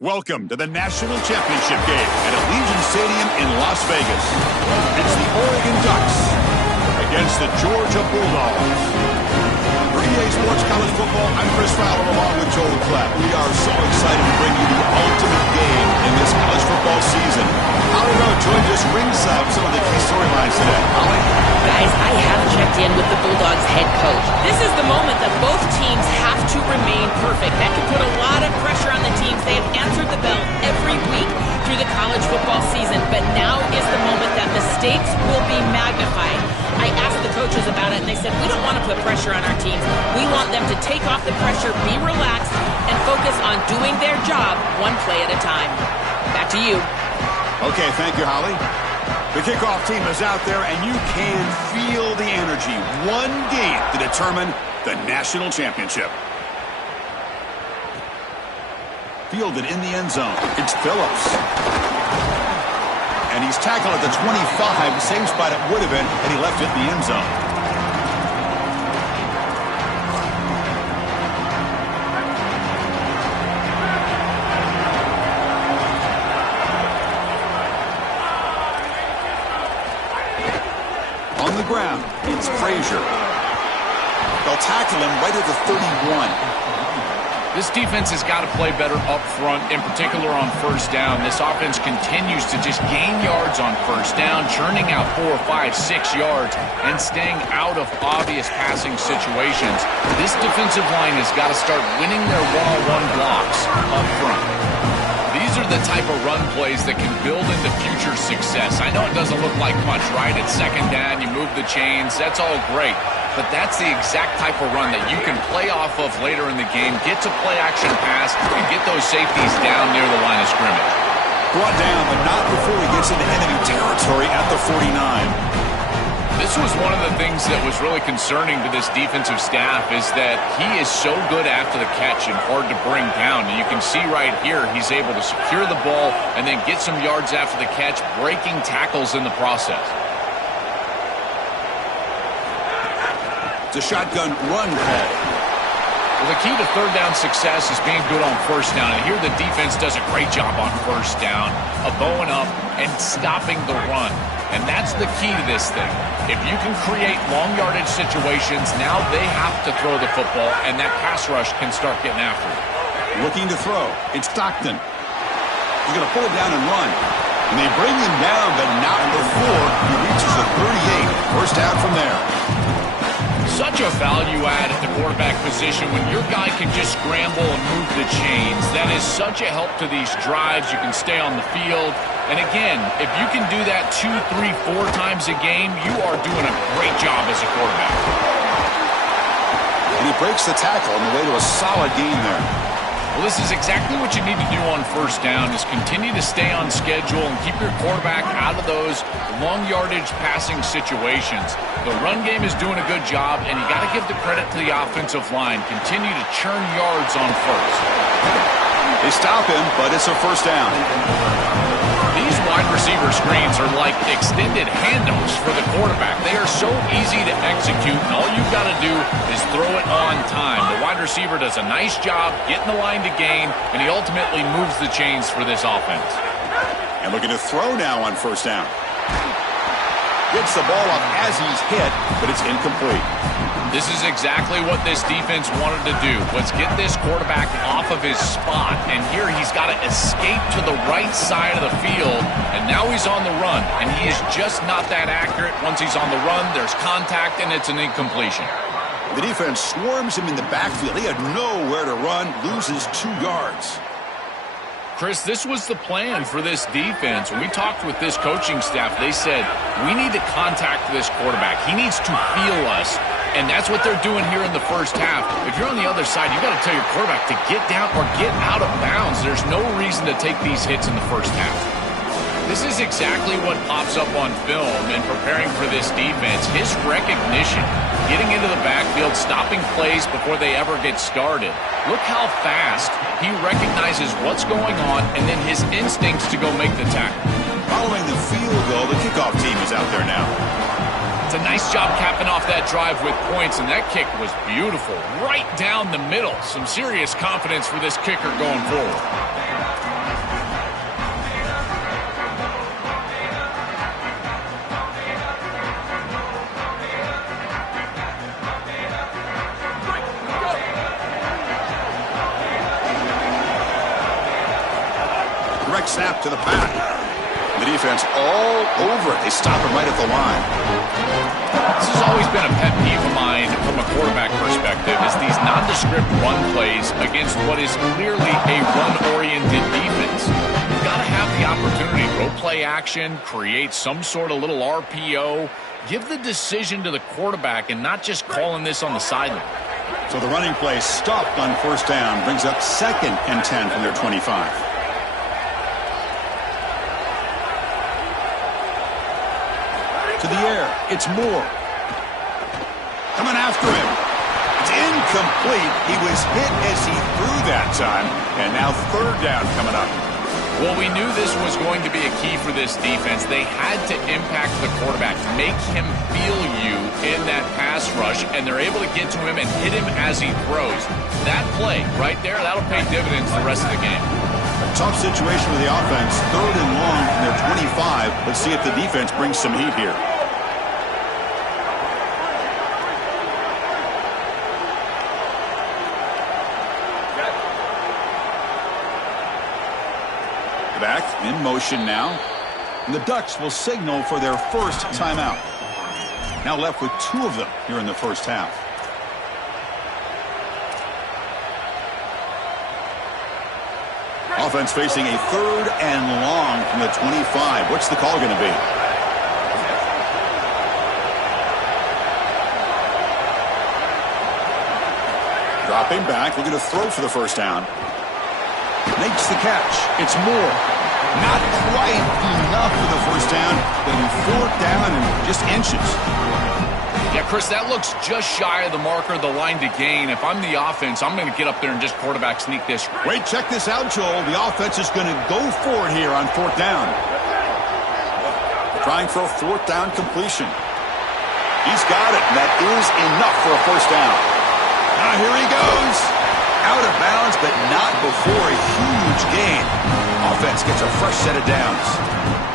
Welcome to the National Championship game at Allegiant Stadium in Las Vegas. It's the Oregon Ducks against the Georgia Bulldogs. For EA Sports College Football, I'm Chris Fowler along with Joel Clapp. We are so excited to bring you the ultimate game in this college football season. Holly Rowe joined us ringside with some of the key storylines today. Holly? Guys, I have checked in with the Bulldogs head coach. This is the moment that both teams have to remain perfect. That can put a lot of pressure on the teams. They have answered the bell every week through the college football season, but now is the moment that the stakes will be magnified. I asked the coaches about it, and they said, we don't want to put pressure on our teams. We want them to take off the pressure, be relaxed, and focus on doing their job one play at a time. Back to you. Okay, thank you, Holly. The kickoff team is out there, and you can feel the energy. One game to determine the national championship. Fielded in the end zone. It's Phillips. And he's tackled at the 25, same spot it would have been had he left it in the end zone. On the ground, it's Frazier. They'll tackle him right at the 31. This defense has got to play better up front, in particular on first down. This offense continues to just gain yards on first down, churning out 4, 5, 6 yards, and staying out of obvious passing situations. This defensive line has got to start winning their one-on-one blocks up front. These are the type of run plays that can build into future success. I know it doesn't look like much, right? It's second down, you move the chains, that's all great. But that's the exact type of run that you can play off of later in the game, get to play action pass, and get those safeties down near the line of scrimmage. Brought down, but not before he gets into enemy territory at the 49. This was one of the things that was really concerning to this defensive staff is that he is so good after the catch and hard to bring down. And you can see right here he's able to secure the ball and then get some yards after the catch, breaking tackles in the process. It's a shotgun run call. Well, the key to third down success is being good on first down. And here the defense does a great job on first down of bowing up and stopping the run. And that's the key to this thing. If you can create long yardage situations, now they have to throw the football, and that pass rush can start getting after it. Looking to throw. It's Stockton. He's going to pull it down and run. And they bring him down, but not before he reaches the 38. First down from there. Such a value add at the quarterback position when your guy can just scramble and move the chains. That is such a help to these drives. You can stay on the field. And again, if you can do that 2, 3, 4 times a game, you are doing a great job as a quarterback. And he breaks the tackle on the way to a solid gain there. Well, this is exactly what you need to do on first down is continue to stay on schedule and keep your quarterback out of those long yardage passing situations. The run game is doing a good job, and you got to give the credit to the offensive line. Continue to churn yards on first. They stop him, but it's a first down. These wide receiver screens are like extended handoffs for the quarterback. They are so easy to execute, and all you've got to do is throw it on time. The wide receiver does a nice job getting the line to gain, and he ultimately moves the chains for this offense. And looking to throw now on first down. Gets the ball up as he's hit, but it's incomplete. This is exactly what this defense wanted to do, was get this quarterback off of his spot. And here he's got to escape to the right side of the field, and now he's on the run. And he is just not that accurate. Once he's on the run, there's contact, and it's an incompletion. The defense swarms him in the backfield. He had nowhere to run, loses 2 yards. Chris, this was the plan for this defense. When we talked with this coaching staff, they said, we need to contact this quarterback. He needs to feel us. And that's what they're doing here in the first half. If you're on the other side, you got to tell your quarterback to get down or get out of bounds. There's no reason to take these hits in the first half. This is exactly what pops up on film in preparing for this defense. His recognition, getting into the backfield, stopping plays before they ever get started. Look how fast he recognizes what's going on and then his instincts to go make the tackle. Following the field goal, the kickoff team is out there now. It's a nice job capping off that drive with points, and that kick was beautiful. Right down the middle. Some serious confidence for this kicker going forward. snap to the pack. The defense all over it. They stop him right at the line. This has always been a pet peeve of mine from a quarterback perspective, is these nondescript run plays against what is clearly a run-oriented defense. You've got to have the opportunity to go play action, create some sort of little RPO, give the decision to the quarterback and not just calling this on the sideline. So the running play stopped on first down, brings up 2nd and 10 from their 25. To the air, it's Moore. Coming after him. It's incomplete. He was hit as he threw that time. And now 3rd down coming up. Well, we knew this was going to be a key for this defense. They had to impact the quarterback, make him feel you in that pass rush, and they're able to get to him and hit him as he throws. That play right there, that'll pay dividends the rest of the game. Tough situation with the offense. 3rd and long from their 25. Let's see if the defense brings some heat here. Back in motion now. And the Ducks will signal for their first timeout. Now left with 2 of them here in the first half. Offense facing a 3rd and long from the 25. What's the call going to be? Dropping back, looking to throw for the first down. Makes the catch. It's Moore. Not quite enough for the first down. Going to be 4th down and just inches. Yeah, Chris, that looks just shy of the marker, the line to gain. If I'm the offense, I'm going to get up there and just quarterback sneak this. Wait, check this out, Joel. The offense is going to go for it here on 4th down. Trying for a 4th down completion. He's got it, and that is enough for a first down. Now here he goes. Out of bounds, but not before a huge gain. Offense gets a fresh set of downs.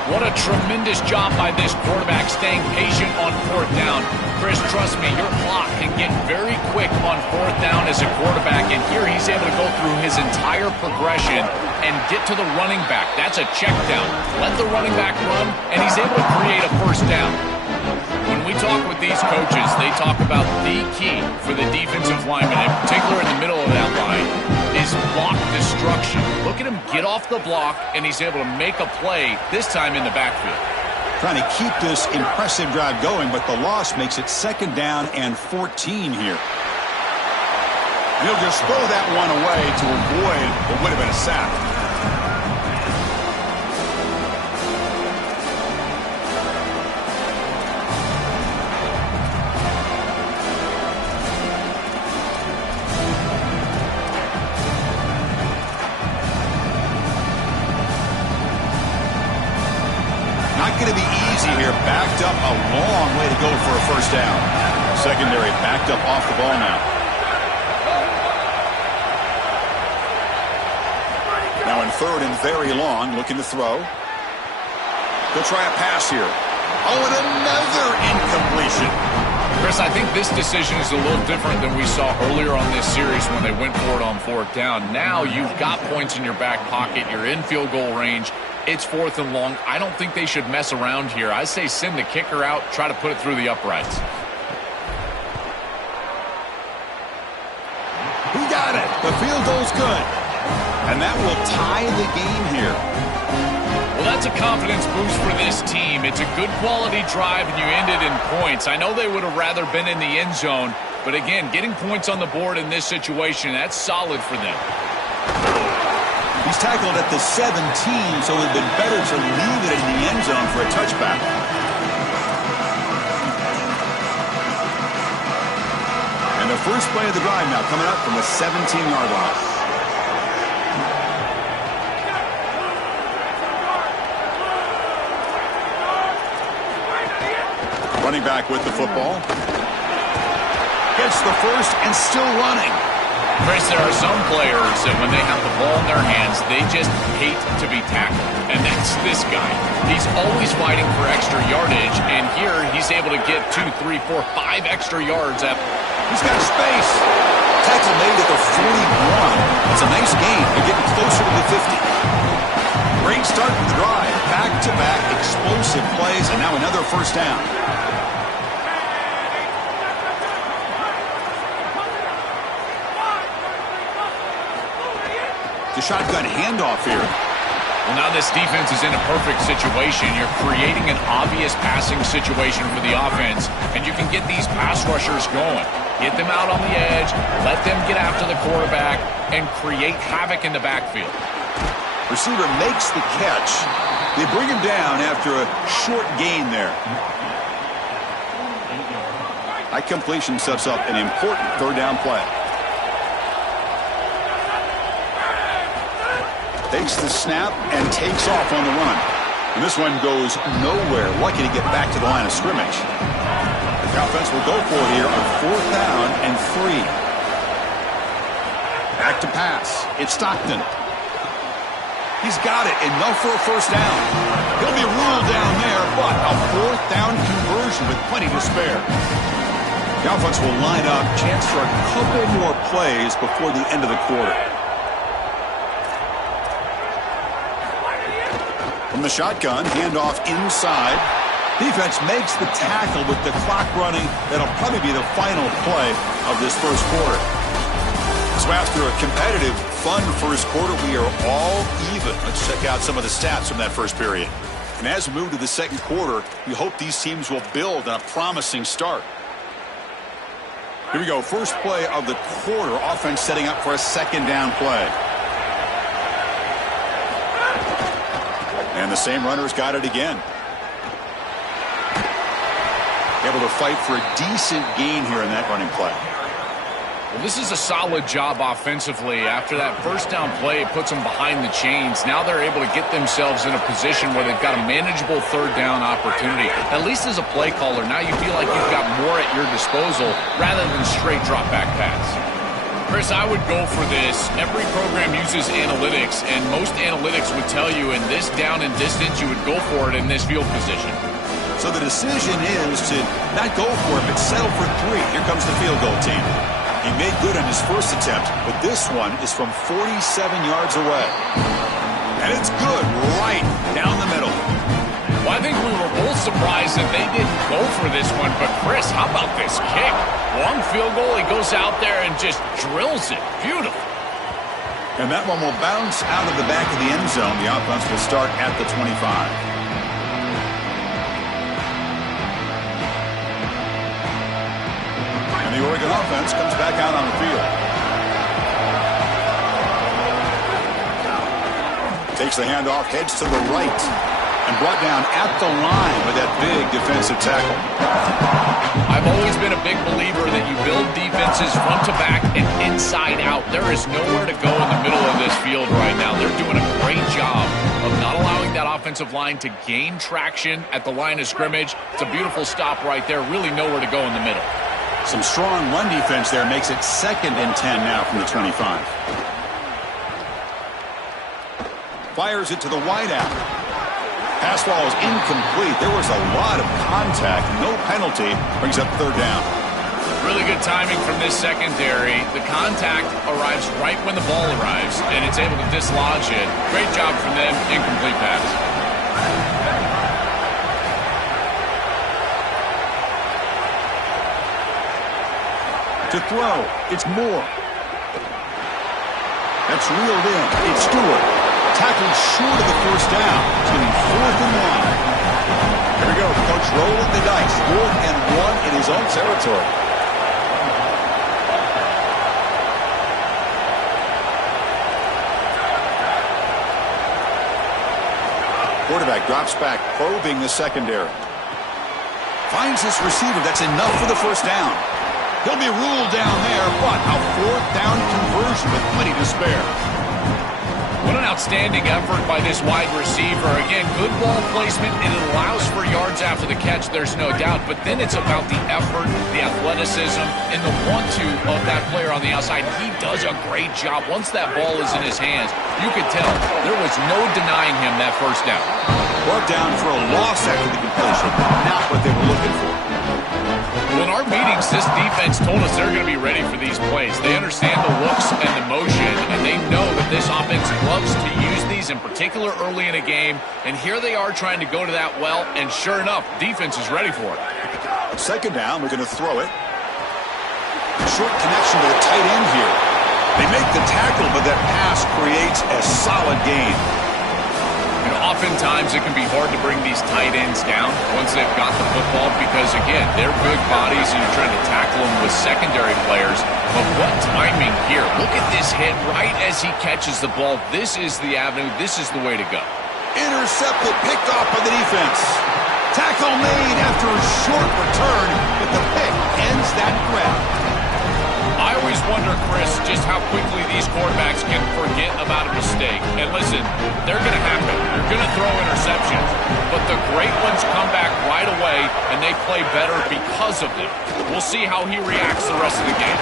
What a tremendous job by this quarterback staying patient on 4th down. Chris, trust me, your clock can get very quick on 4th down as a quarterback, and here he's able to go through his entire progression and get to the running back. That's a check down. Let the running back run, and he's able to create a first down. When we talk with these coaches, they talk about the key for the defensive lineman, in particular in the middle of that line, is block destruction. Look at him get off the block, and he's able to make a play, this time in the backfield. Trying to keep this impressive drive going, but the loss makes it 2nd down and 14 here. He'll just throw that one away to avoid what would have been a sack. Going to be easy here. Backed up a long way to go for a first down. Secondary backed up off the ball now. Now in 3rd and very long, looking to throw. He'll try a pass here. Oh, and another incompletion. Chris, I think this decision is a little different than we saw earlier on this series when they went for it on 4th down. Now you've got points in your back pocket. You're in field goal range. It's 4th and long. I don't think they should mess around here. I say send the kicker out, try to put it through the uprights. He got it. The field goal's good. And that will tie the game here. Well, that's a confidence boost for this team. It's a good quality drive, and you ended in points. I know they would have rather been in the end zone, but again, getting points on the board in this situation, that's solid for them. He's tackled at the 17, so it would have been better to leave it in the end zone for a touchback. And the first play of the drive now coming up from the 17-yard line. Running back with the football. Gets the first and still running. Chris, there are some players that when they have the ball in their hands, they just hate to be tackled. And that's this guy. He's always fighting for extra yardage, and here he's able to get 2, 3, 4, 5 extra yards. He's got space. Tackle made at the 41. That's a nice gain. They're getting closer to the 50. Great start to the drive. Back-to-back explosive plays, and now another first down. The shotgun handoff here. Well, now this defense is in a perfect situation. You're creating an obvious passing situation for the offense, and you can get these pass rushers going. Get them out on the edge, let them get after the quarterback, and create havoc in the backfield. Receiver makes the catch. They bring him down after a short gain there. That completion sets up an important third down play. Takes the snap and takes off on the run. And this one goes nowhere. Lucky to get back to the line of scrimmage. The offense will go for it here on 4th down and 3. Back to pass. It's Stockton. He's got it. Enough for a first down. He'll be ruled down there, but a 4th down conversion with plenty to spare. The offense will line up. Chance for a couple more plays before the end of the quarter. From the shotgun, handoff inside. Defense makes the tackle with the clock running. That'll probably be the final play of this first quarter. So after a competitive, fun first quarter, we are all even. Let's check out some of the stats from that first period. And as we move to the second quarter, we hope these teams will build on a promising start. Here we go. First play of the quarter. Offense setting up for a second down play. And the same runner's got it again. Able to fight for a decent gain here in that running play. Well, this is a solid job offensively. After that first down play, it puts them behind the chains. Now they're able to get themselves in a position where they've got a manageable third down opportunity. At least as a play caller, now you feel like you've got more at your disposal rather than straight drop back pass. Chris, I would go for this. Every program uses analytics, and most analytics would tell you in this down and distance, you would go for it in this field position. So the decision is to not go for it, but settle for 3. Here comes the field goal team. He made good on his first attempt, but this one is from 47 yards away. And it's good right down the middle. Well, I think we were both surprised that they didn't go for this one, but Chris, how about this kick? Long field goal, he goes out there and just drills it. Beautiful. And that one will bounce out of the back of the end zone. The offense will start at the 25. And the Oregon offense comes back out on the field. Takes the handoff, heads to the right, and brought down at the line with that big defensive tackle. I've always been a big believer that you build defenses front to back and inside out. There is nowhere to go in the middle of this field right now. They're doing a great job of not allowing that offensive line to gain traction at the line of scrimmage. It's a beautiful stop right there. Really nowhere to go in the middle. Some strong run defense there makes it 2nd and 10 now from the 25. Fires it to the wideout. Pass ball is incomplete. There was a lot of contact. No penalty. Brings up 3rd down. Really good timing from this secondary. The contact arrives right when the ball arrives, and it's able to dislodge it. Great job from them. Incomplete pass. To throw. It's Moore. That's reeled in. It's Stewart. Tackled short of the first down. It's going to be 4th and 1. Here we go. Coach rolling the dice. 4th and 1 in his own territory. Quarterback drops back, probing the secondary. Finds his receiver. That's enough for the first down. He'll be ruled down there, but a 4th down conversion with plenty to spare. What an outstanding effort by this wide receiver. Again, good ball placement, and it allows for yards after the catch, there's no doubt. But then it's about the effort, the athleticism, and the want-to of that player on the outside. He does a great job. Once that ball is in his hands, you could tell there was no denying him that first down. Brought down for a loss after the completion. Not what they were looking for. Well, in our meetings, this defense told us they're going to be ready for these plays. They understand the looks and the motion, and they know that this offense loves to use these, in particular early in a game. And here they are trying to go to that well, and sure enough, defense is ready for it. Second down, we're going to throw it. Short connection to the tight end here. They make the tackle, but that pass creates a solid gain. You know, oftentimes it can be hard to bring these tight ends down once they've got the football because, again, they're big bodies and you're trying to tackle them with secondary players. But what timing here. Look at this hit right as he catches the ball. This is the avenue. This is the way to go. Intercepted, picked off by the defense. Tackle made after a short return, but the pick ends that grab. I always wonder, Chris, just how quickly these quarterbacks can forget about a mistake. And listen, they're going to happen. They're going to throw interceptions. But the great ones come back right away, and they play better because of them. We'll see how he reacts the rest of the game.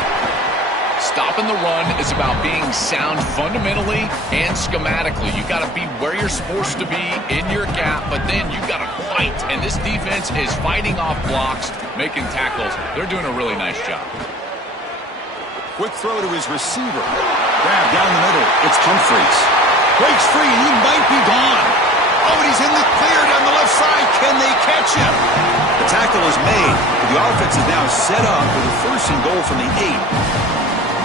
Stopping the run is about being sound fundamentally and schematically. You got to be where you're supposed to be in your gap, but then you got to fight. And this defense is fighting off blocks, making tackles. They're doing a really nice job. Quick throw to his receiver. Grab down the middle. It's Humphreys. Breaks free, and he might be gone. Oh, and he's in the clear down the left side. Can they catch him? The tackle is made. The offense is now set up with a 1st and goal from the 8.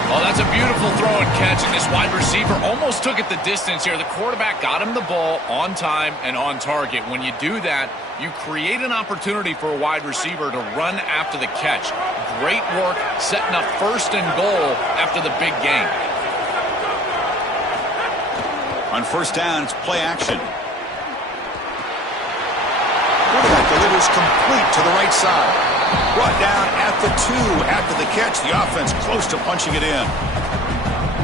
Oh, that's a beautiful throw and catch, and this wide receiver almost took it the distance here. The quarterback got him the ball on time and on target. When you do that, you create an opportunity for a wide receiver to run after the catch. Great work setting up 1st and goal after the big gain. On 1st down, it's play action. Quarterback delivers complete to the right side. Brought down at the 2 after the catch. The offense close to punching it in.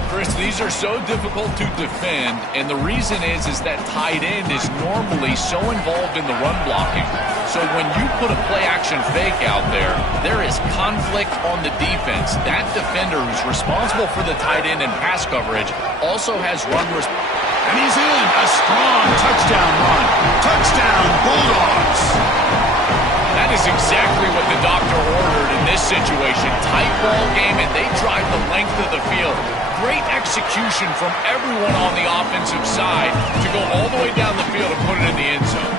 Chris, these are so difficult to defend, and the reason is that tight end is normally so involved in the run blocking. So when you put a play-action fake out there, there is conflict on the defense. That defender who's responsible for the tight end and pass coverage also has run and he's in. A strong touchdown run. Touchdown, Bulldogs. That is exactly what the doctor ordered in this situation. Tight ball game, and they drive the length of the field. Great execution from everyone on the offensive side to go all the way down the field and put it in the end zone.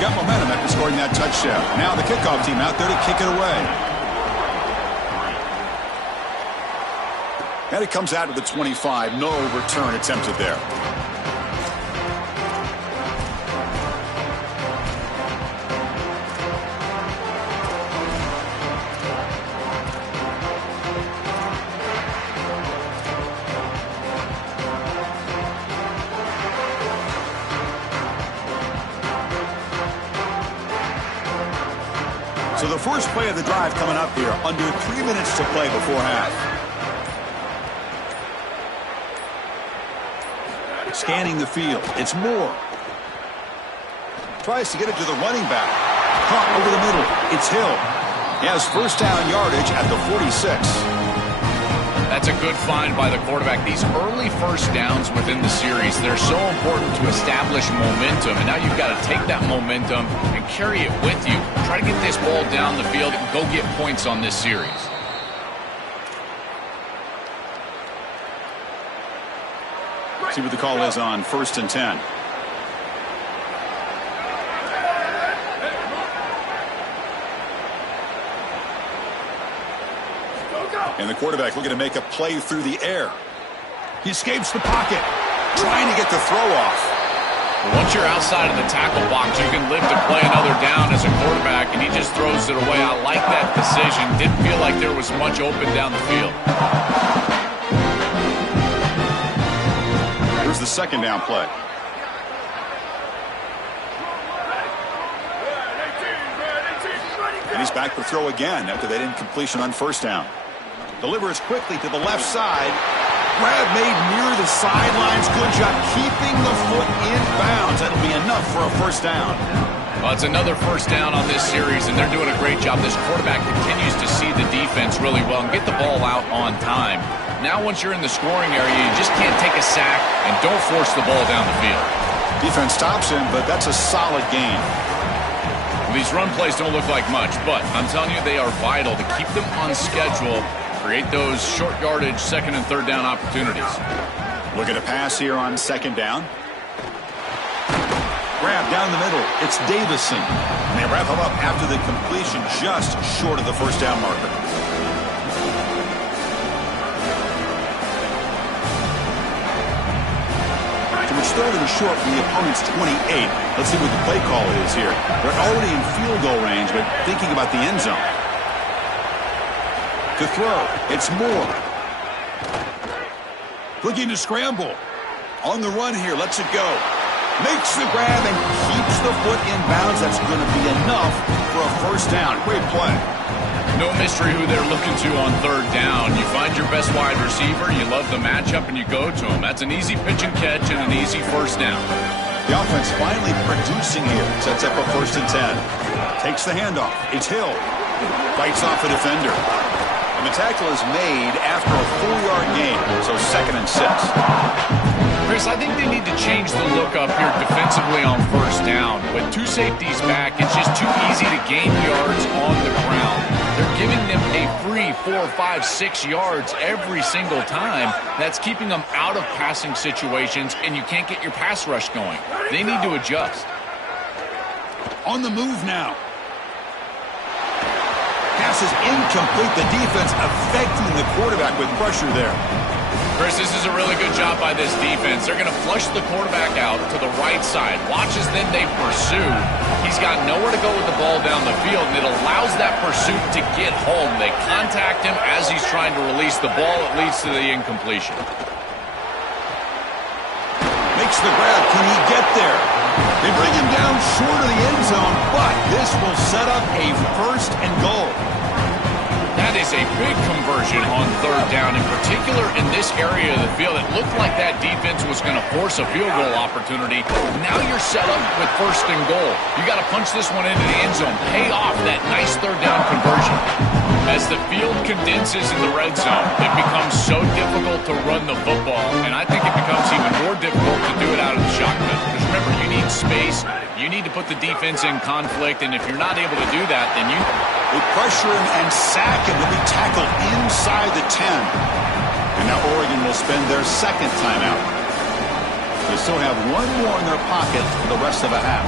Got momentum after scoring that touchdown. Now the kickoff team out there to kick it away. And it comes out of the 25. No return attempted there. So the first play of the drive coming up here. Under 3 minutes to play before half. Scanning the field. It's Moore. Tries to get it to the running back. Caught over the middle. It's Hill. He has 1st down yardage at the 46. That's a good find by the quarterback. These early 1st downs within the series, they're so important to establish momentum. And now you've got to take that momentum and carry it with you. Try to get this ball down the field and go get points on this series. See what the call is on 1st and 10. And the quarterback looking to make a play through the air. He escapes the pocket, trying to get the throw off. Once you're outside of the tackle box, you can live to play another down as a quarterback, and he just throws it away. I like that decision. Didn't feel like there was much open down the field. Here's the 2nd down play. And he's back to throw again after that incompletion on 1st down. Delivers quickly to the left side. Grab made near the sidelines. Good job keeping the foot in bounds. That'll be enough for a 1st down. Well, it's another 1st down on this series, and they're doing a great job. This quarterback continues to see the defense really well and get the ball out on time. Now once you're in the scoring area, you just can't take a sack and don't force the ball down the field. Defense stops him, but that's a solid gain. These run plays don't look like much, but I'm telling you, they are vital to keep them on schedule, create those short yardage second and third down opportunities. Look at a pass here on second down. Grab down the middle. It's Davison. And they wrap him up after the completion just short of the first down marker. It's third and short from the opponent's 28. Let's see what the play call is here. They're already in field goal range, but thinking about the end zone. To throw, it's Moore. Looking to scramble. On the run here, lets it go. Makes the grab and keeps the foot in bounds. That's going to be enough for a first down. Great play. No mystery who they're looking to on third down. You find your best wide receiver, you love the matchup, and you go to him. That's an easy pitch and catch and an easy first down. The offense finally producing here. Sets up a first and 10. Takes the handoff. It's Hill. Fights off a defender. And the tackle is made after a 4-yard gain, so second and 6. Chris, I think they need to change the look up here defensively on first down. With two safeties back, it's just too easy to gain yards on the ground. They're giving them a free 4, 5, 6 yards every single time. That's keeping them out of passing situations, and you can't get your pass rush going. They need to adjust. On the move now. Pass is incomplete. The defense affecting the quarterback with pressure there. Chris, this is a really good job by this defense. They're going to flush the quarterback out to the right side. Watch as then they pursue. He's got nowhere to go with the ball down the field, and it allows that pursuit to get home. They contact him as he's trying to release the ball. It leads to the incompletion. Makes the grab. Can he get there? They bring him down short of the end zone, but this will set up a first and goal. That is a big conversion on third down, in particular in this area of the field. It looked like that defense was going to force a field goal opportunity. Now you're set up with first and goal. You got to punch this one into the end zone, pay off that nice third down conversion. As the field condenses in the red zone, it becomes so difficult to run the football, and I think it becomes even more difficult to do it out of the shotgun. Because remember, you need space, you need to put the defense in conflict, and if you're not able to do that, then you... They pressure him and sack him. He'll be tackled inside the 10. And now Oregon will spend their second timeout. They still have one more in their pocket for the rest of the half.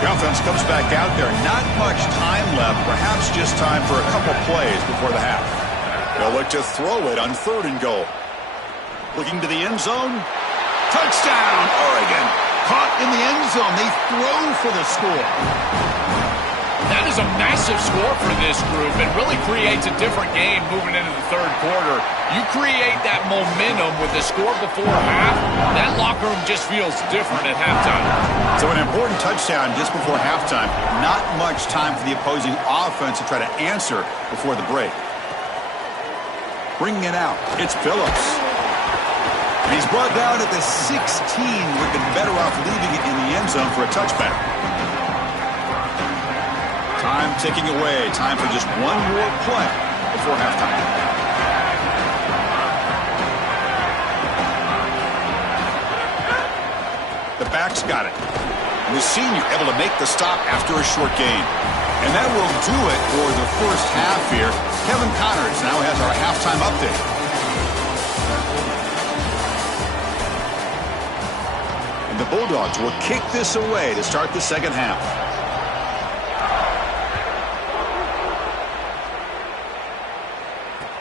The offense comes back out there. Not much time left. Perhaps just time for a couple plays before the half. They'll look to throw it on third and goal. Looking to the end zone. Touchdown, Oregon. Caught in the end zone. They throw for the score. That is a massive score for this group. It really creates a different game moving into the third quarter. You create that momentum with the score before half, that locker room just feels different at halftime. So an important touchdown just before halftime. Not much time for the opposing offense to try to answer before the break. Bringing it out, it's Phillips. And he's brought down at the 16, looking better off leaving it in the end zone for a touchback. Time ticking away. Time for just one more play before halftime. The back's got it. And the senior able to make the stop after a short gain. And that will do it for the first half here. Kevin Connors now has our halftime update. And the Bulldogs will kick this away to start the second half.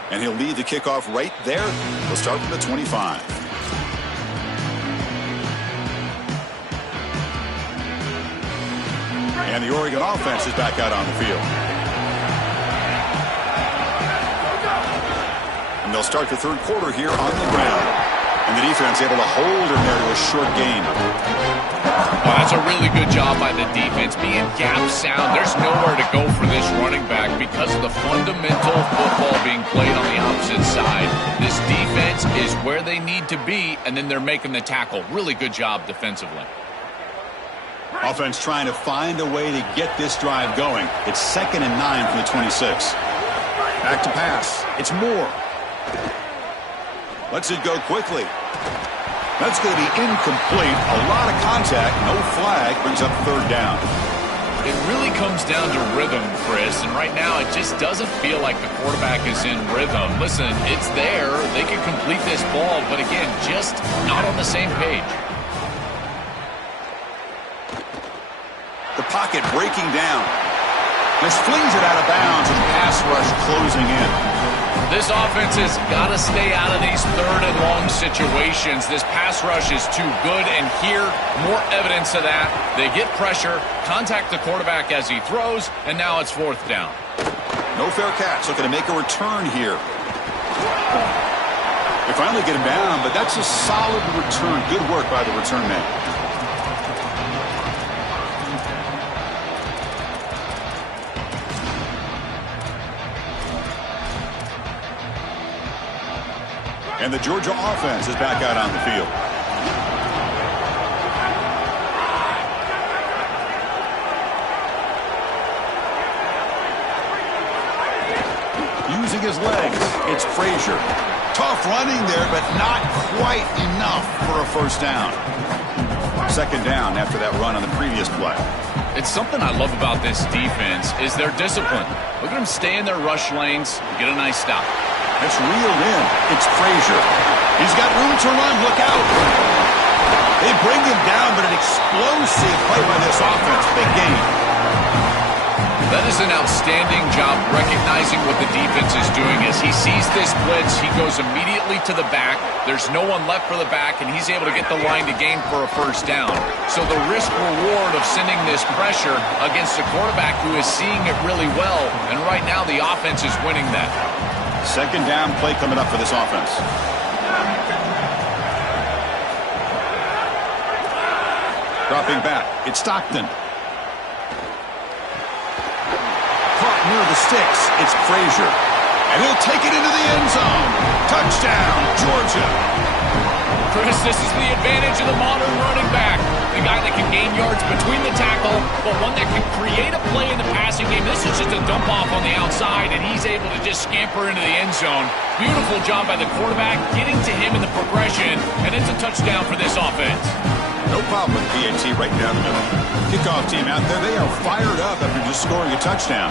And he'll lead the kickoff right there. We'll start from the 25. And the Oregon offense is back out on the field. And they'll start the third quarter here on the ground. And the defense able to hold him there to a short gain. Well, that's a really good job by the defense. Being gap sound, there's nowhere to go for this running back because of the fundamental football being played on the opposite side. This defense is where they need to be, and then they're making the tackle. Really good job defensively. Offense trying to find a way to get this drive going. It's 2nd and 9 from the 26. Back to pass. It's Moore. Lets it go quickly. That's going to be incomplete. A lot of contact. No flag. Brings up third down. It really comes down to rhythm, Chris, and right now it just doesn't feel like the quarterback is in rhythm. Listen, it's there. They can complete this ball, but again, just not on the same page. The pocket breaking down. Just flings it out of bounds and pass rush closing in. This offense has got to stay out of these third and long situations. This pass rush is too good, and here, more evidence of that. They get pressure, contact the quarterback as he throws, and now it's fourth down. No fair catch, looking to make a return here. They finally get him down, but that's a solid return. Good work by the return man. And the Georgia offense is back out on the field. Using his legs, it's Frazier. Tough running there, but not quite enough for a first down. Second down after that run on the previous play. It's something I love about this defense is their discipline. Look at them stay in their rush lanes and get a nice stop. It's reeled in. It's Frazier. He's got room to run. Look out. They bring him down, but an explosive play by this offense. Big game. That is an outstanding job recognizing what the defense is doing. As he sees this blitz, he goes immediately to the back. There's no one left for the back, and he's able to get the line to gain for a first down. So the risk-reward of sending this pressure against a quarterback who is seeing it really well, and right now the offense is winning that. Second down play coming up for this offense. Dropping back. It's Stockton. Caught near the sticks. It's Frazier. And he'll take it into the end zone. Touchdown, Georgia. Chris, this is the advantage of the modern running back. The guy that can gain yards between the tackle, but one that can create a play in the passing game. This is just a dump off on the outside, and he's able to just scamper into the end zone. Beautiful job by the quarterback, getting to him in the progression, and it's a touchdown for this offense. No problem with PAT right down the middle. Kickoff team out there, they are fired up after just scoring a touchdown.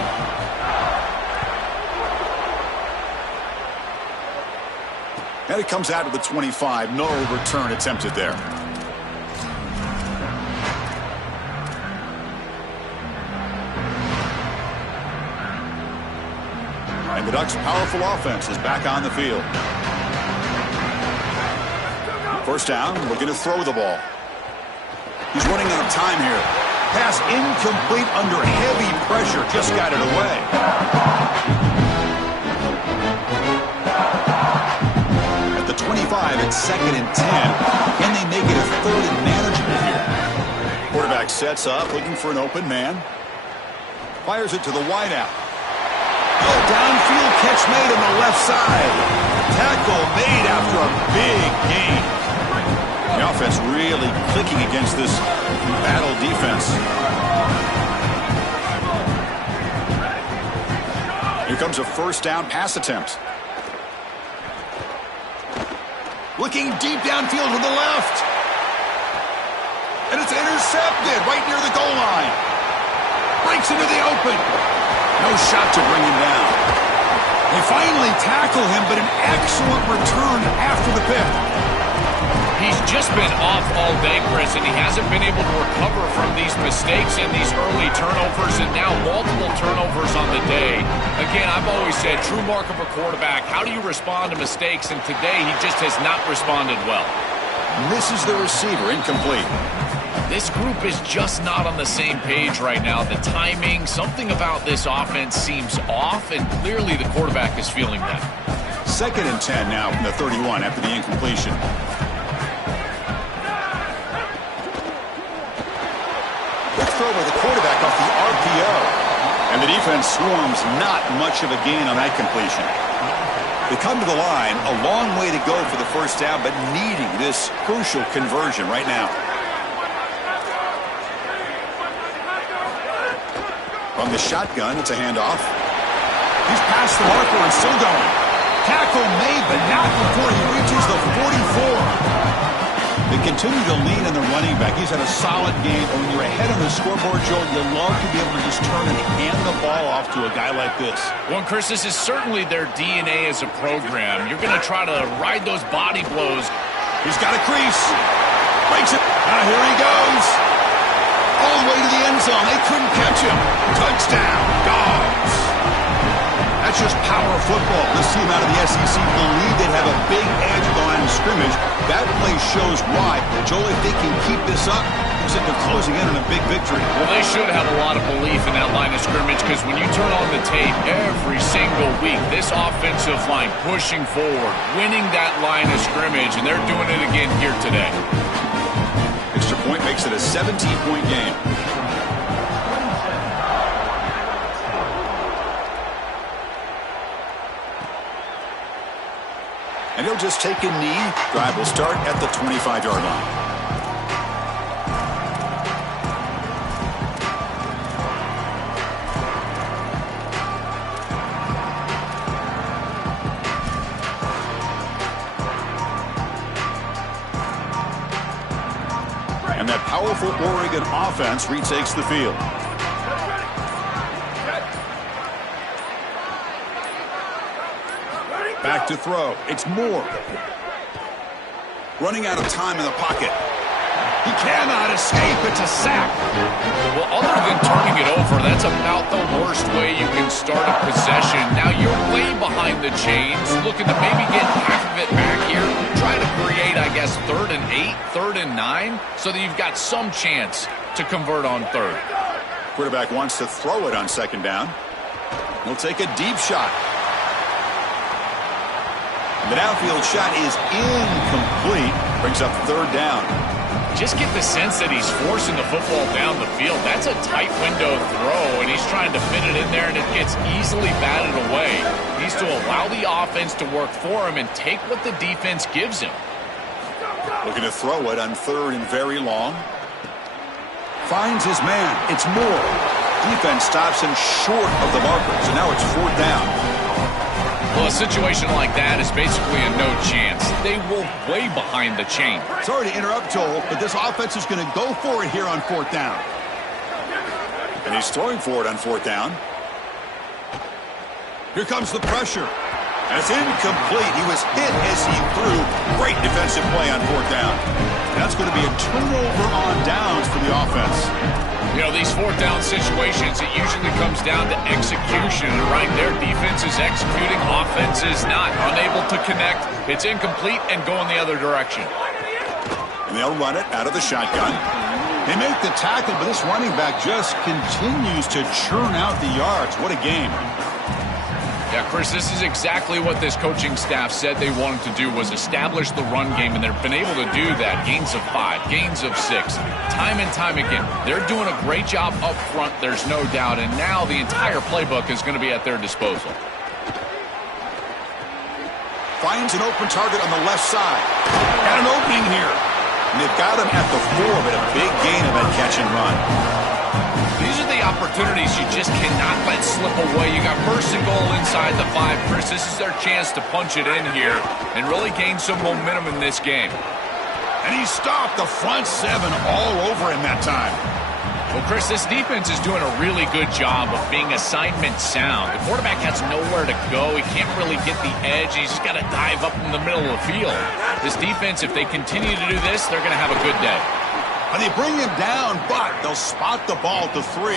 And it comes out to the 25. No return attempted there. And the Ducks' powerful offense is back on the field. First down, looking to throw the ball. He's running out of time here. Pass incomplete under heavy pressure. Just got it away. At the 25, it's second and 10. Can they make it a third and manageable here? Quarterback sets up, looking for an open man. Fires it to the wideout. Oh, downfield catch made on the left side. Tackle made after a big gain. The offense really clicking against this battle defense. Here comes a first down pass attempt. Looking deep downfield to the left. And it's intercepted right near the goal line. Breaks into the open. No shot to bring him down. They finally tackle him, but an excellent return after the pick. He's just been off all day, Chris, and he hasn't been able to recover from these mistakes and these early turnovers, and now multiple turnovers on the day. Again, I've always said, true mark of a quarterback, how do you respond to mistakes? And today, he just has not responded well. Misses the receiver, incomplete. This group is just not on the same page right now. The timing, something about this offense seems off, and clearly the quarterback is feeling that. Second and 10 now from the 31 after the incompletion. Good throw by the quarterback off the RPO. And the defense swarms, not much of a gain on that completion. They come to the line, a long way to go for the first down, but needing this crucial conversion right now. From the shotgun, it's a handoff. He's past Past the marker and still going. Tackle made, but not before he reaches the 44. They continue to lean on the running back. He's had a solid game. And when you're ahead on the scoreboard, Joel, you love to be able to just turn and hand the ball off to a guy like this. Well, Chris, this is certainly their DNA as a program. You're going to try to ride those body blows. He's got a crease. Breaks it. Now here he goes. All the way to the end zone. They couldn't catch him. Touchdown, Dogs. That's just power football. This team out of the SEC believed they'd have a big edge at the line of scrimmage. That play shows why. Joel, if they can keep this up, looks like they're closing in on a big victory. Well, they should have a lot of belief in that line of scrimmage because when you turn on the tape every single week, this offensive line pushing forward, winning that line of scrimmage, and they're doing it again here today. Extra point makes it a 17-point game. And he'll just take a knee. Drive will start at the 25-yard line. And that powerful Oregon offense retakes the field. Back to throw. It's Moore. Running out of time in the pocket. He cannot escape. It's a sack. Well, other than turning it over, that's about the worst way you can start a possession. Now you're way behind the chains, looking to maybe get half of it back here. Try to create, I guess, 3rd and 8, 3rd and 9, so that you've got some chance to convert on 3rd. Quarterback wants to throw it on 2nd down. He'll take a deep shot. The downfield shot is incomplete. Brings up 3rd down. Just get the sense that he's forcing the football down the field. That's a tight window throw, and he's trying to fit it in there, and it gets easily batted away. He needs to allow the offense to work for him and take what the defense gives him. Looking to throw it on 3rd and very long. Finds his man. It's Moore. Defense stops him short of the marker, so now it's 4th down. Well, a situation like that is basically a no chance. They were way behind the chain. Sorry to interrupt, Joel, but this offense is going to go for it here on 4th down. And he's throwing for it on 4th down. Here comes the pressure. That's incomplete. He was hit as he threw. Great defensive play on 4th down. That's going to be a turnover on downs for the offense. You know, these 4th down situations, it usually comes down to execution. And right there, defense is executing, offense is not. Unable to connect, it's incomplete and going the other direction. And they'll run it out of the shotgun. They make the tackle, but this running back just continues to churn out the yards. What a game. Yeah, Chris, this is exactly what this coaching staff said they wanted to do, was establish the run game, and they've been able to do that. Gains of 5, gains of 6, time and time again. They're doing a great job up front, there's no doubt, and now the entire playbook is going to be at their disposal. Finds an open target on the left side. Got an opening here. And they've got him at the 4, but a big gain of that catch and run. These are the opportunities you just cannot let slip away. You got 1st and goal inside the 5. Chris, this is their chance to punch it in here and really gain some momentum in this game. And he stopped the front 7 all over him that time. Well, Chris, this defense is doing a really good job of being assignment sound. The quarterback has nowhere to go. He can't really get the edge. He's just got to dive up in the middle of the field. This defense, if they continue to do this, they're going to have a good day. And they bring him down, but they'll spot the ball at the 3.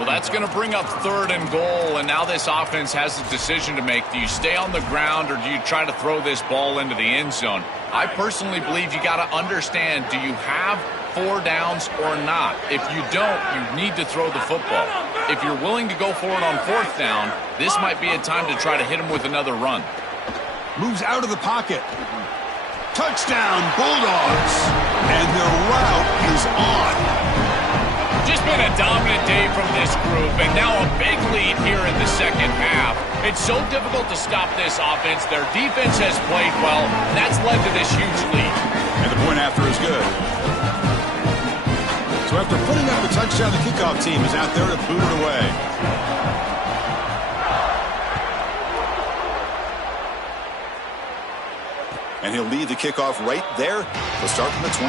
Well, that's going to bring up 3rd and goal, and now this offense has a decision to make. Do you stay on the ground, or do you try to throw this ball into the end zone? I personally believe you got to understand, do you have 4 downs or not? If you don't, you need to throw the football. If you're willing to go for it on 4th down, this might be a time to try to hit him with another run. Moves out of the pocket. Touchdown, Bulldogs. And their route is on. Just been a dominant day from this group, and now a big lead here in the 2nd half. It's so difficult to stop this offense. Their defense has played well, and that's led to this huge lead. And the point after is good. So after putting up a touchdown, the kickoff team is out there to boot it away. And he'll lead the kickoff right there. He'll start from the 25.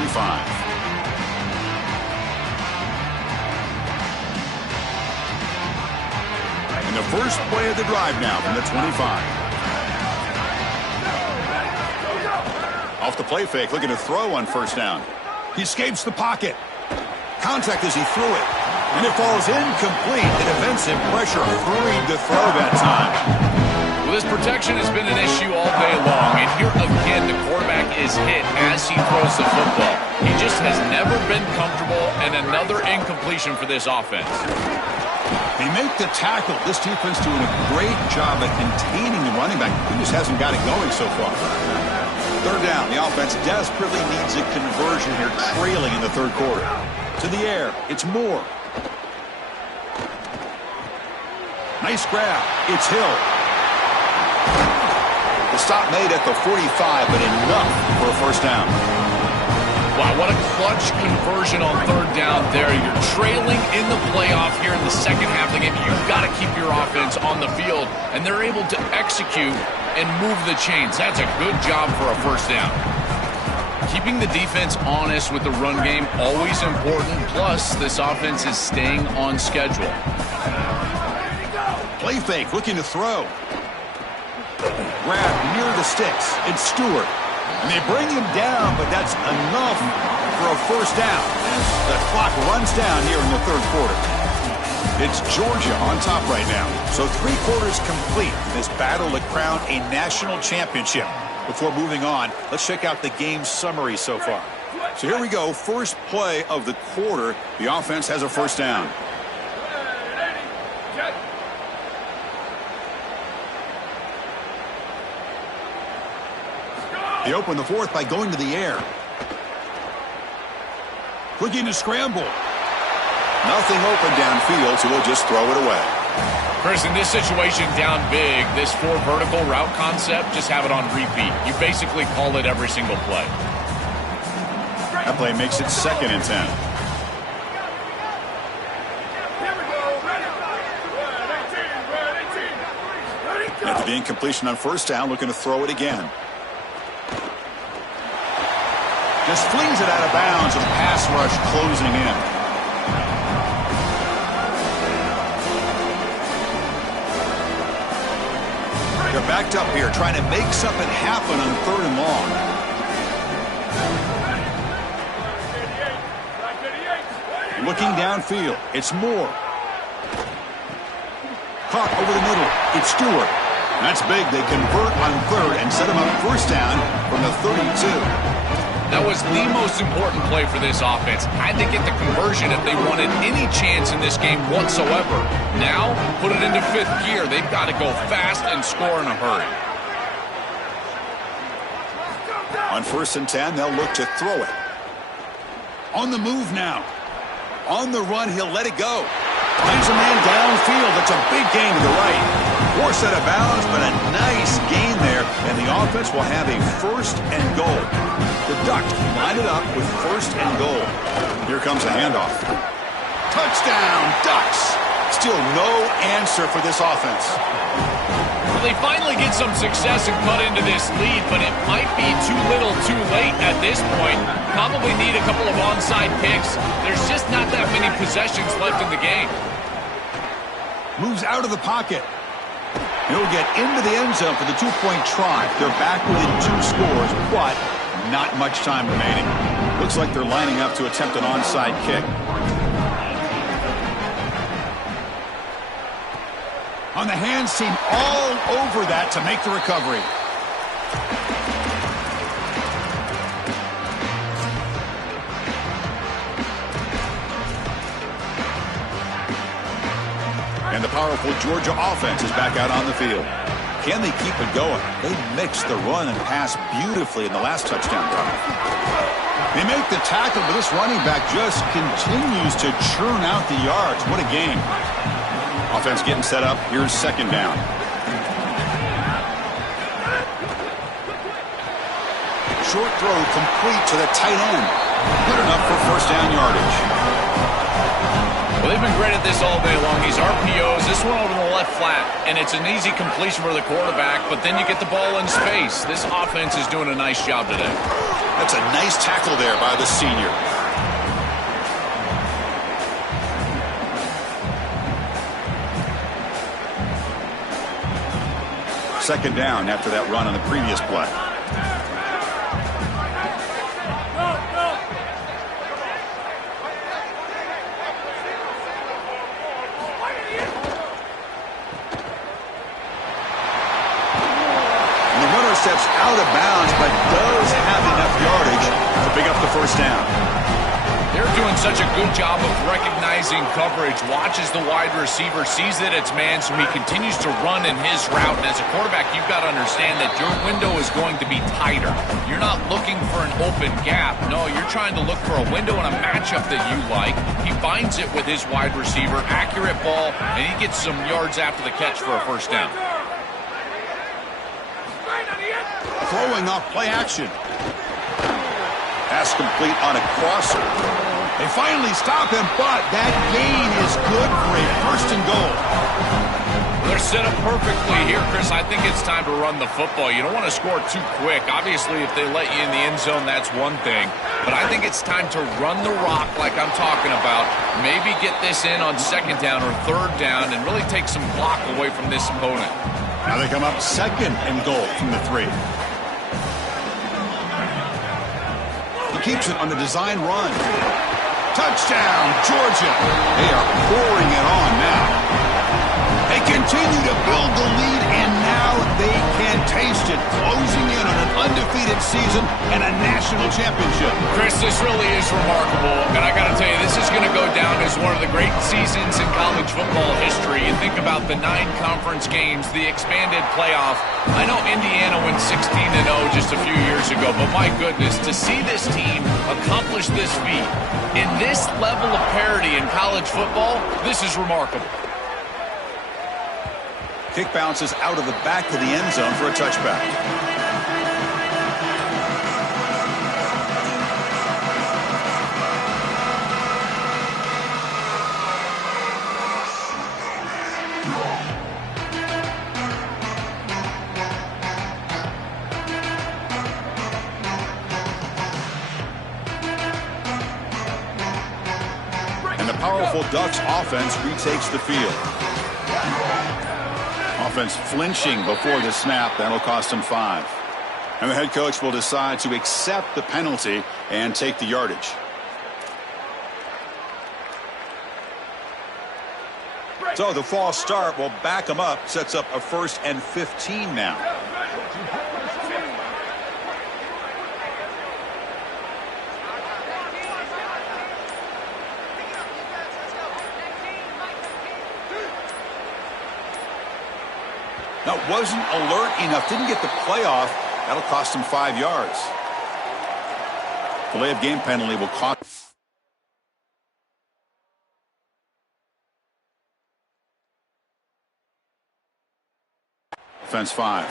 And the first play of the drive now from the 25. Off the play fake, looking to throw on first down. He escapes the pocket. Contact as he threw it. And it falls incomplete. The defensive pressure hurried the throw that time. Well, this protection has been an issue all day long. And here again, the quarterback is hit as he throws the football. He just has never been comfortable, and another incompletion for this offense. They make the tackle. This defense doing a great job at containing the running back. He just hasn't got it going so far. Third down. The offense desperately needs a conversion here, trailing in the third quarter. To the air. It's Moore. Nice grab. It's Hill. The stop made at the 45, but enough for a first down. Wow, what a clutch conversion on third down there. You're trailing in the playoff here in the second half of the game. You've got to keep your offense on the field, and they're able to execute and move the chains. That's a good job for a first down. Keeping the defense honest with the run game, always important. Plus, this offense is staying on schedule. Play fake, looking to throw. Grab near the sticks. It's Stewart. And they bring him down, but that's enough for a first down as the clock runs down here in the third quarter. It's Georgia on top right now. So 3 quarters complete. This battle to crown a national championship. Before moving on, let's check out the game summary so far. So here we go. First play of the quarter. The offense has a first down. They open the fourth by going to the air. Looking to scramble. Nothing open downfield, so we'll just throw it away. Chris, in this situation down big, this 4 vertical route concept, just have it on repeat. You basically call it every single play. That play makes it 2nd and 10. After the incompletion on first down, looking to throw it again. Just flings it out of bounds with a pass rush closing in. They're backed up here, trying to make something happen on 3rd and long. Looking downfield, it's Moore. Caught over the middle, it's Stewart. That's big. They convert on 3rd and set him up first down from the 32. That was the most important play for this offense. Had to get the conversion if they wanted any chance in this game whatsoever. Now, put it into 5th gear. They've got to go fast and score in a hurry. On 1st and 10, they'll look to throw it. On the move now. On the run, he'll let it go. Finds a man downfield. It's a big gain to the right. Force out of bounds, but a nice gain there, and the offense will have a 1st and goal. The Ducks line it up with 1st and goal. Here comes a handoff. Touchdown, Ducks. Still no answer for this offense. Well, they finally get some success and cut into this lead, but it might be too little too late at this point. Probably need a couple of onside kicks. There's just not that many possessions left in the game. Moves out of the pocket. He'll get into the end zone for the 2-point try. They're back within 2 scores, but not much time remaining. Looks like they're lining up to attempt an onside kick. On the hands team, all over that to make the recovery. And the powerful Georgia offense is back out on the field. Can they keep it going? They mixed the run and pass beautifully in the last touchdown drive. They make the tackle, but this running back just continues to churn out the yards. What a game. Offense getting set up. Here's 2nd down. Short throw complete to the tight end. Good enough for first down yardage. Well, they've been great at this all day long. These RPOs, this one over the left flat. and it's an easy completion for the quarterback, but then you get the ball in space. This offense is doing a nice job today. That's a nice tackle there by the senior. Second down after that run on the previous play. Steps out of bounds, but does have enough yardage to pick up the first down. They're doing such a good job of recognizing coverage, watches the wide receiver, sees that it's man, so he continues to run in his route. And as a quarterback, you've got to understand that your window is going to be tighter. You're not looking for an open gap. No, you're trying to look for a window and a matchup that you like. He finds it with his wide receiver, accurate ball, and he gets some yards after the catch for a first down. Throwing off play action. Pass complete on a crosser. They finally stop him, but that gain is good for a first and goal. They're set up perfectly here, Chris. I think it's time to run the football. You don't want to score too quick. Obviously, if they let you in the end zone, that's one thing. But I think it's time to run the rock like I'm talking about. Maybe get this in on second down or third down and really take some clock away from this opponent. Now they come up second and goal from the 3. He keeps it on the design run. Touchdown, Georgia. They are pouring it on now. They continue to build the lead, and now they can taste it, closing in on an undefeated season and a national championship. Chris, this really is remarkable, and I got to tell you, this is going to go down as one of the great seasons in college football history. You think about the 9 conference games, the expanded playoff. I know Indiana went 16-0 just a few years ago, but my goodness, to see this team accomplish this feat in this level of parity in college football, this is remarkable. Kick bounces out of the back of the end zone for a touchback. And the powerful Ducks offense retakes the field. Offense flinching before the snap. That'll cost him 5. And the head coach will decide to accept the penalty and take the yardage. So the false start will back him up. Sets up a 1st and 15 now. No, wasn't alert enough. Didn't get the play off. That'll cost him 5 yards. Delay of game penalty will cost. Offense 5.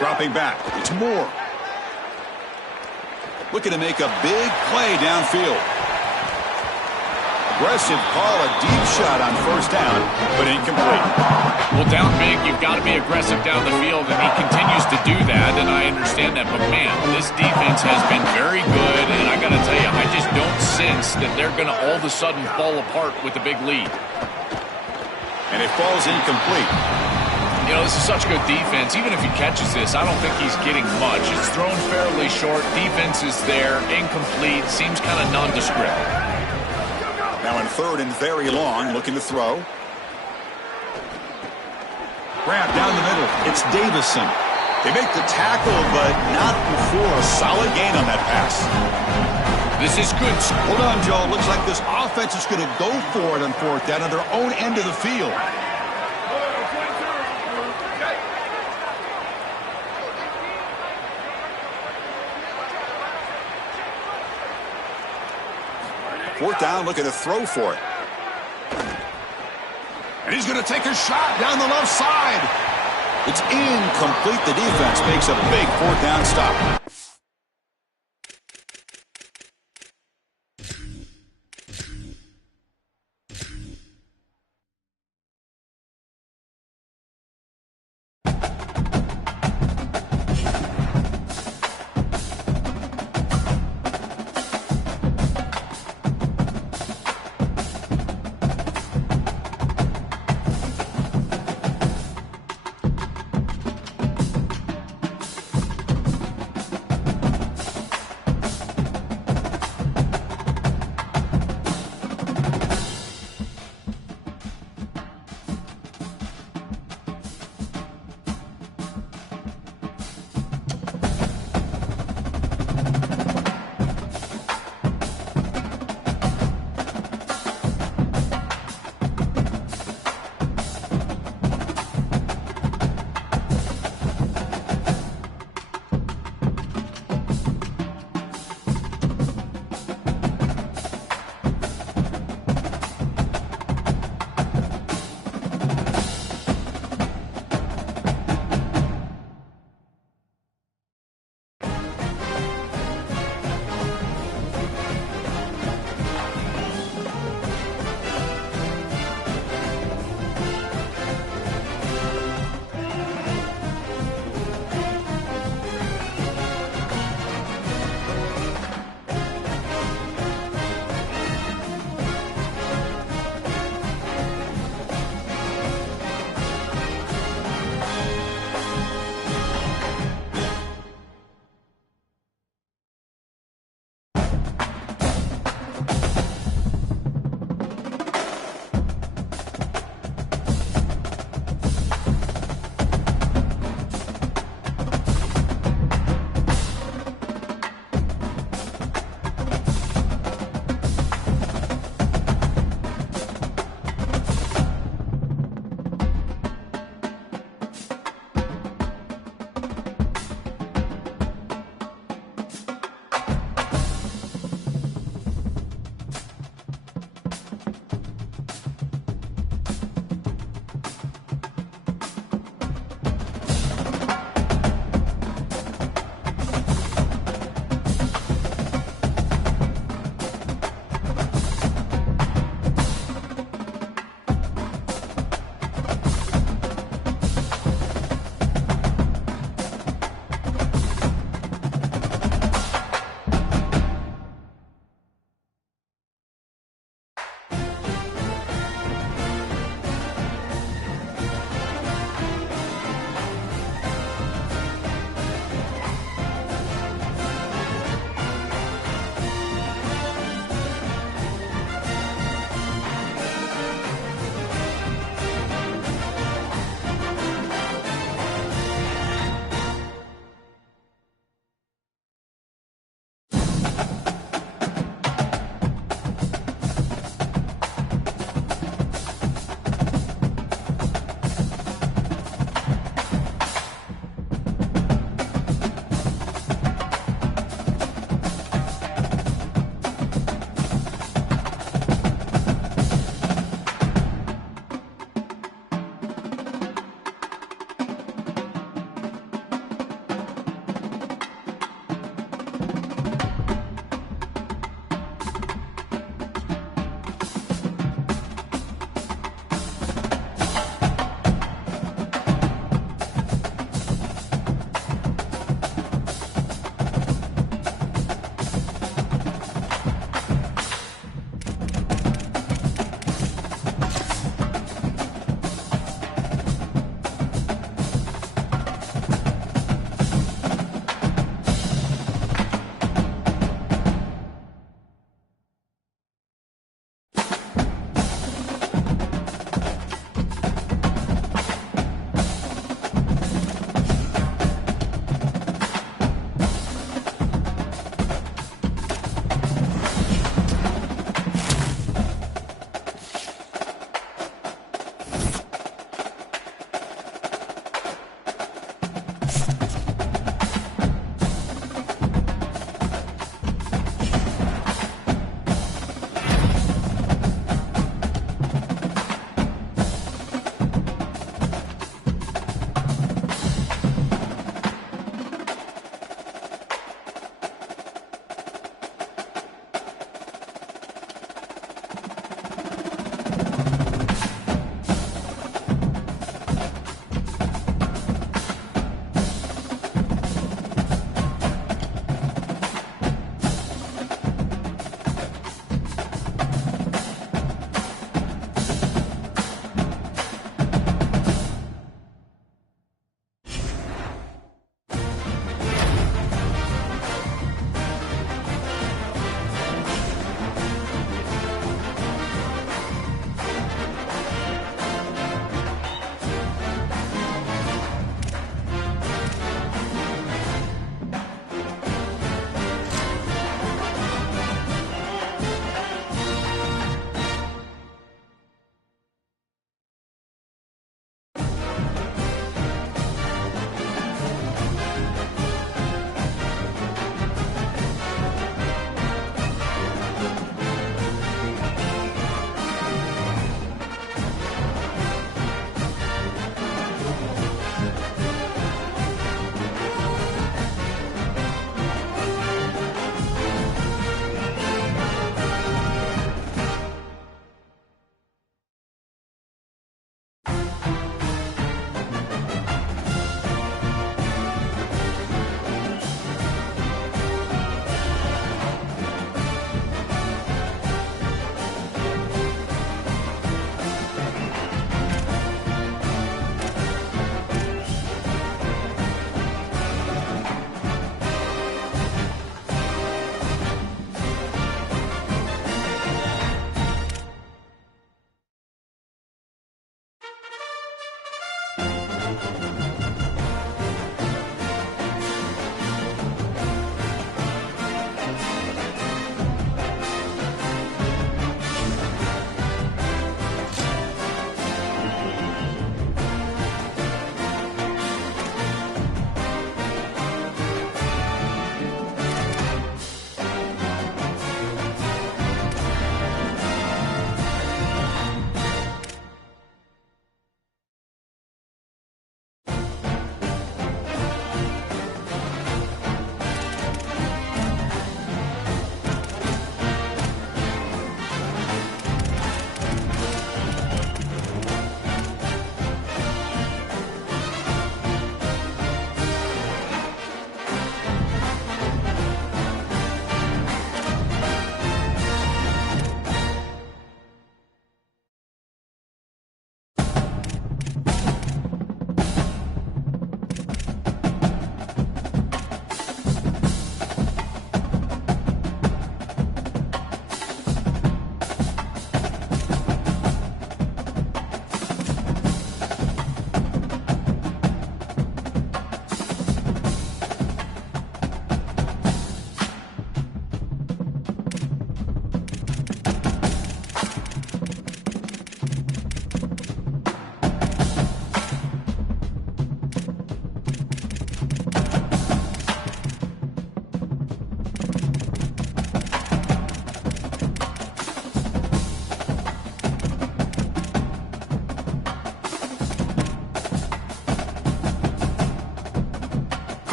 Dropping back. It's Moore. Looking to make a big play downfield. Aggressive call, a deep shot on first down, but incomplete. Well, down big, you've got to be aggressive down the field, and he continues to do that, and I understand that. But, man, this defense has been very good, and I got to tell you, I just don't sense that they're going to all of a sudden fall apart with a big lead. And it falls incomplete. You know, this is such good defense. Even if he catches this, I don't think he's getting much. It's thrown fairly short. Defense is there. Incomplete. Seems kind of nondescript. Now in 3rd and very long, looking to throw. Grab down the middle. It's Davison. They make the tackle, but not before a solid gain on that pass. This is good. Hold on, Joe. Looks like this offense is going to go for it on 4th down on their own end of the field. 4th down, looking to throw for it. And he's going to take a shot down the left side. It's incomplete. The defense makes a big 4th down stop.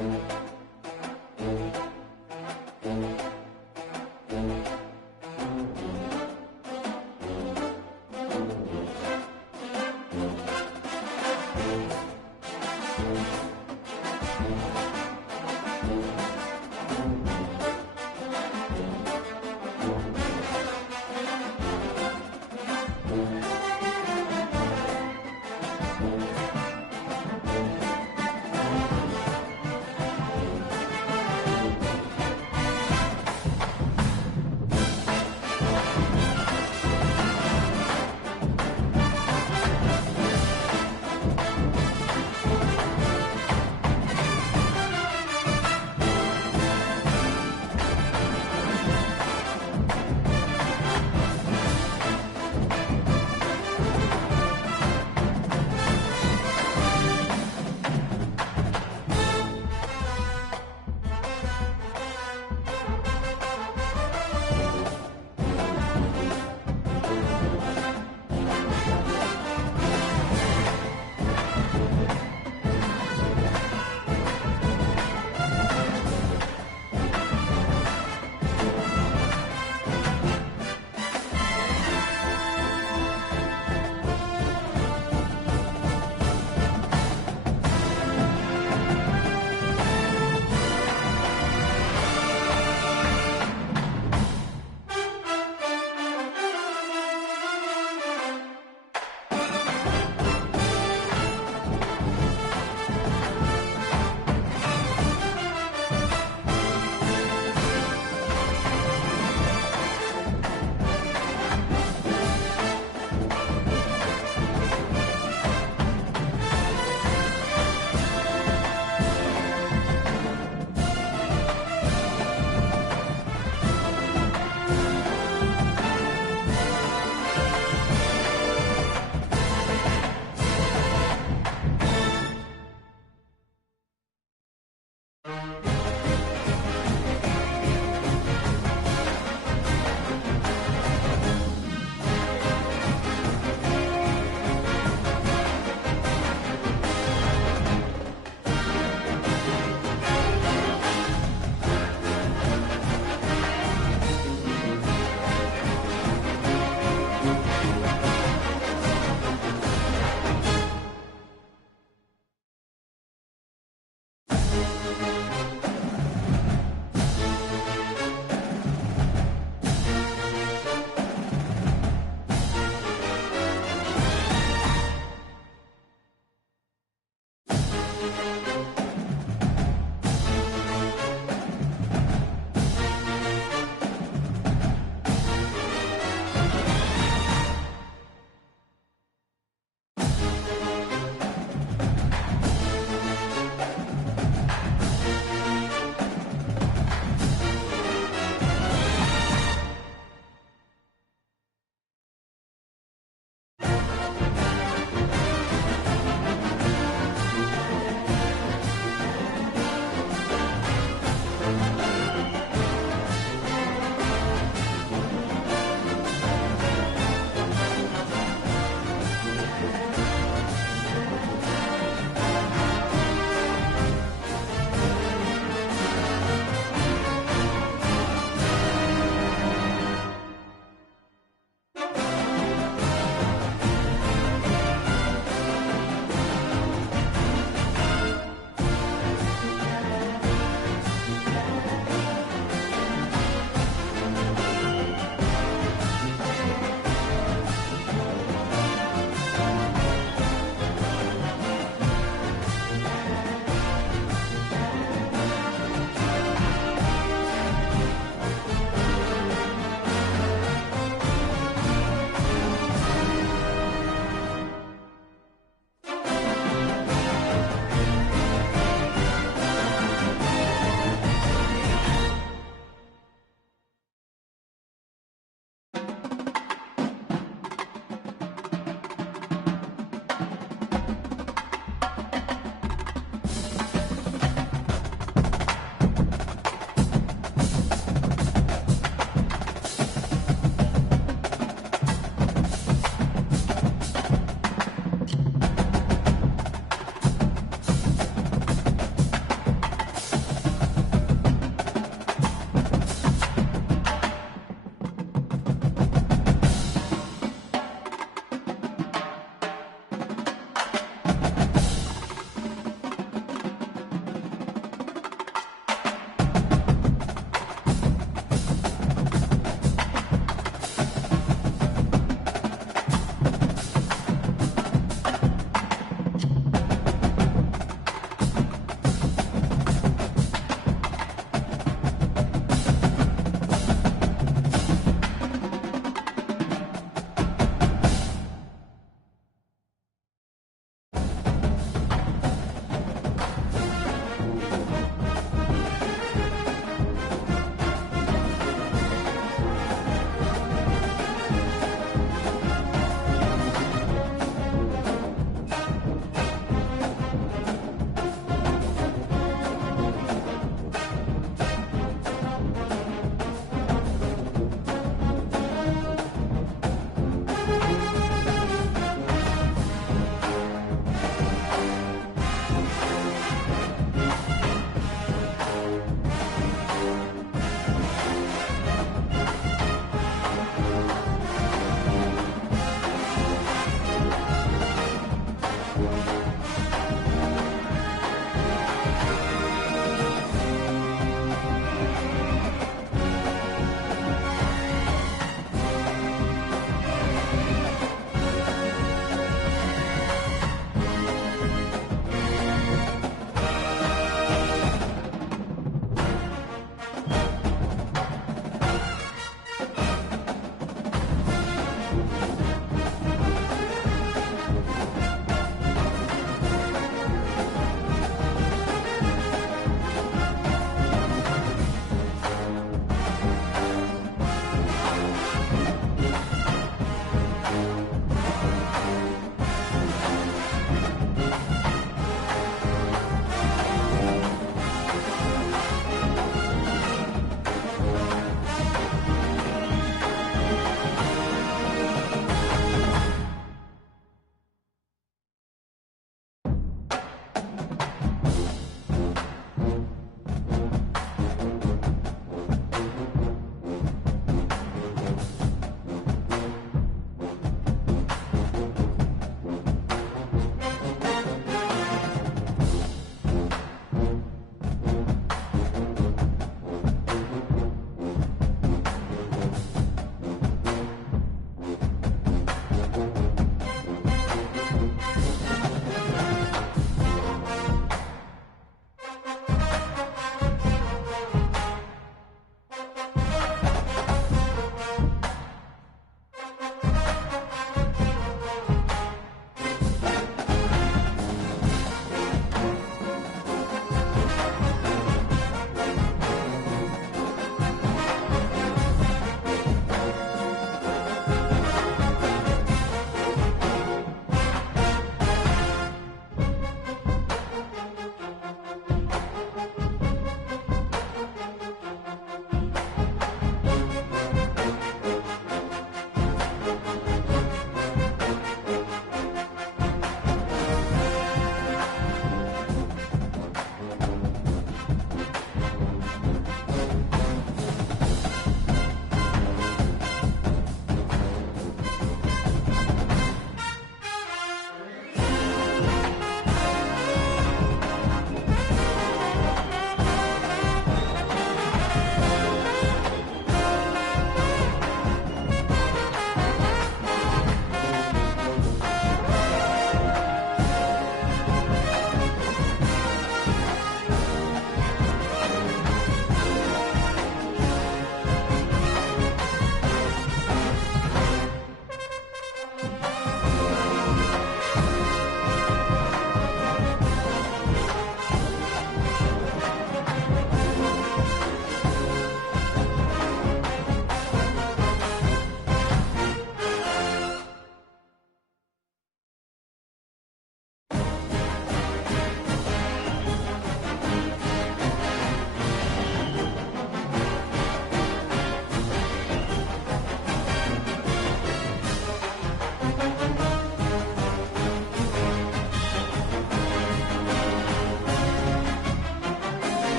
Oregon.